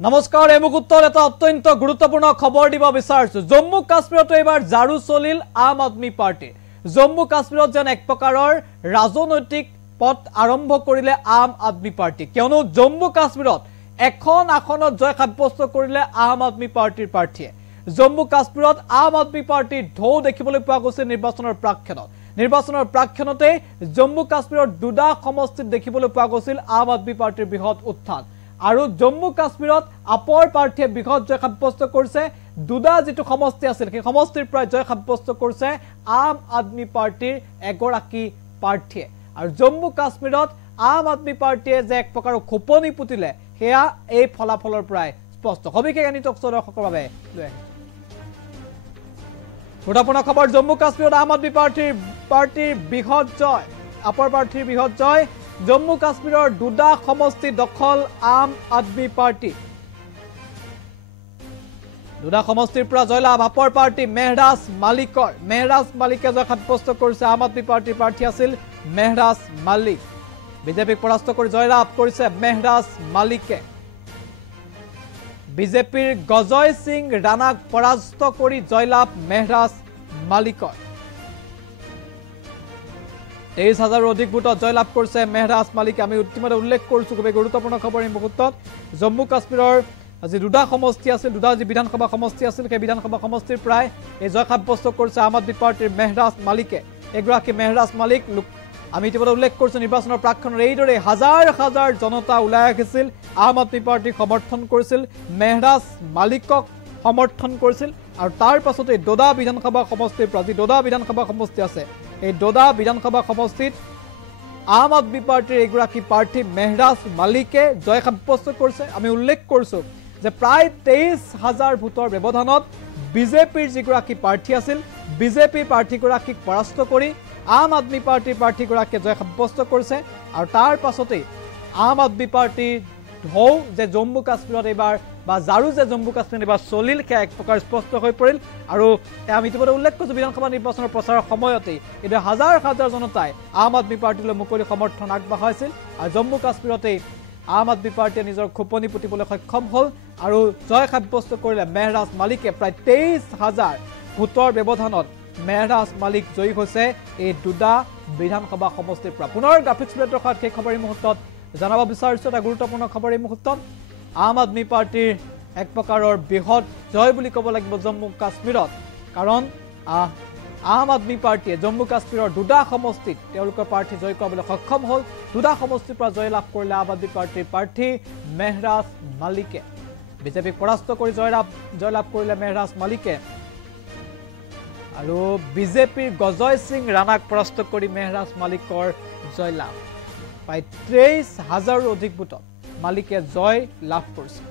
নমস্কাৰ এই মুহূৰ্তত এটা অত্যন্ত গুৰুত্বপূৰ্ণ খবৰ দিব বিচাৰিছো জম্মু কাশ্মীৰত এবাৰ জাৰু চলিল আম আদমি পাৰ্টি জম্মু কাশ্মীৰত যেন এক প্ৰকাৰৰ ৰাজনৈতিক পথ আৰম্ভ কৰিলে আম আদমি পাৰ্টি কিয়নো জম্মু কাশ্মীৰত এখন আসনত জয় সাব্যস্ত কৰিলে আম আদমি পাৰ্টিৰ প্ৰাৰ্থীয়ে জম্মু কাশ্মীৰত আম আদমি পাৰ্টিৰ ঢৌ দেখিবলৈ পোৱা গৈছে নিৰ্বাচনৰ প্ৰাক্ষণতে জম্মু কাশ্মীৰৰ দুটা সমষ্টিত দেখিবলৈ পোৱা গৈছিল আম আদমি পাৰ্টিৰ বৃহৎ উত্থান আৰু জম্মু কাশ্মীৰত আপৰ প্ৰাৰ্থীয়ে বৃহৎ জয় সাব্যস্ত কৰিছে দুটা যেটো সমষ্টি আছিল সেই সমষ্টিৰ প্ৰায় জয় সাব্যস্ত কৰিছে আম আদমি পাৰ্টিৰ এগৰাকী প্ৰাৰ্থীয়ে আৰু জম্মু কাশ্মীৰত আম আদমি পাৰ্টিয়ে যে এক প্ৰকাৰৰ খোপনি পুতিলে হেয়া এই ফলাফলৰ প্ৰায় স্পষ্ট হবিকে আনি টক দৰ্শকৰ বাবে লৈ গুৰুত্বপূৰ্ণ খবৰ জম্মু কাশ্মীৰত আম আদমি পাৰ্টিৰ বৃহৎ জয় আপৰ প্ৰাৰ্থীৰ বৃহৎ জয় জম্মু কাশ্মীৰৰ দুটা সমষ্টি দখল আম আদমি পাৰ্টি দুটা সমষ্টিৰ পৰা জয়লাভ আপৰ পাৰ্টি মেহৰাজ মালিকে জয় সাব্যস্ত কৰিছে আম আদমি পাৰ্টিৰ প্ৰাৰ্থী আছিল মেহৰাজ মালিক বিজেপিক পৰাস্ত কৰি জয়লাভ কৰিছে মেহৰাজ মালিকে বিজেপিৰ গজয় সিং ৰাণাক পৰাস্ত কৰি জয়লাভ মেহৰাজ মালিকৰ 23,000 অধিক ভোটত জয়লাভ কৰিছে মেহৰাজ মালিকে আমি ইতিমধ্যে উল্লেখ কৰিছো খুব গুৰুত্বপূৰ্ণ খবৰ এই মুহূৰ্তত জম্মু কাশ্মীৰৰ আজি দুটা সমষ্টি আছিল দুটা যি বিধানসভা সমষ্টি আছিল সেই বিধানসভা সমষ্টিৰ প্ৰায় এই জয় সাব্যস্ত কৰিছে আম আদমি পাৰ্টিৰ মেহৰাজ মালিকে এগৰাকী মেহৰাজ মালিক আমি ইতিমধ্যে উল্লেখ কৰিছো নিৰ্বাচনৰ প্ৰাক্ষণৰ এইদৰে হাজাৰ হাজাৰ জনতা ওলাই আহিছিল আম আদমি পাৰ্টিক সমৰ্থন কৰিছিল মেহৰাজ মালিকক সমৰ্থন কৰিছিল আৰু তাৰ পাছতে দোদা বিধানসভা সমষ্টিৰ পৰা যি দোদা বিধানসভা সমষ্টি আছে এই দোদা বিধানসভা সমষ্টিত আম আদমি পাৰ্টিৰ এগৰাকী প্ৰাৰ্থী মেহৰাজ মালিকে জয় সাব্যস্ত কৰিছে আমি উল্লেখ কৰিছো যে প্ৰায় 23,000 ভোটৰ ব্যৱধানত বিজেপিৰ যিগৰাকী প্ৰাৰ্থী আছিল বিজেপি প্ৰাৰ্থীগৰাকীক পৰাস্ত কৰি আম আদমি পাৰ্টিৰ প্ৰাৰ্থীগৰাকীয়ে জয় সাব্যস্ত কৰিছে আৰু তাৰ পাছতে আম আদমি পাৰ্টিৰ ঢৌ যে জম্মু কাশ্মীৰত এবাৰ বা জাৰু যে জম্মু কাশ্মীৰত এবাৰ চলিল সেয়া এক প্ৰকাৰ স্পষ্ট হৈ পৰিল আৰু আমি ইতিমধ্যে উল্লেখ কৰিছো বিধানসভা নিৰ্বাচনৰ প্ৰচাৰৰ সময়তে এতিয়া হাজাৰ হাজাৰ জনতাই আম আদমি পাৰ্টিলৈ মুকলি সমৰ্থন আগবঢ়াইছিল আৰু জম্মু কাশ্মীৰতে আম আদমি পাৰ্টিয়ে নিজৰ খোপনি পুতিবলৈ সক্ষম হ'ল আৰু জয় সাব্যস্ত কৰিলে মেহৰাজ মালিকে প্ৰায় 23,000 ভোটৰ ব্যৱধানত মেহৰাজ মালিক জয়ী হৈছে এই দুটা বিধানসভা সমষ্টিৰ পৰা পুনৰ গ্ৰাফিক্স প্লেটৰ সৈতে সেই খবৰ এই মুহূৰ্তত জানাব বিচাৰিছো এটা গুৰুত্বপূৰ্ণ খবৰ এই মুহূৰ্তত আম আদমি পাৰ্টিৰ এক প্ৰকাৰৰ বৃহৎ জয় বুলি ক'ব লাগিব জম্মু কাশ্মীৰত কাৰণ আম আদমি পাৰ্টিয়ে জম্মু কাশ্মীৰৰ দুটা সমষ্টিত তেওঁলোকৰ প্ৰাৰ্থী জয় কৰাবলৈ সক্ষম হ'ল দুটা সমষ্টিৰ পৰা জয় লাভ কৰিলে আম আদমি পাৰ্টিৰ প্ৰাৰ্থী মেহৰাজ মালিকে বিজেপিক পৰাস্ত কৰি জয়লাভ কৰিলে মেহৰাজ মালিকে আৰু বিজেপিৰ গজয় সিং ৰাণাক পৰাস্ত কৰি মেহৰাজ মালিকৰ জয়লাভ প্ৰায় 23,000 অধিক ভোটত মালিকে জয় লাভ কৰিছে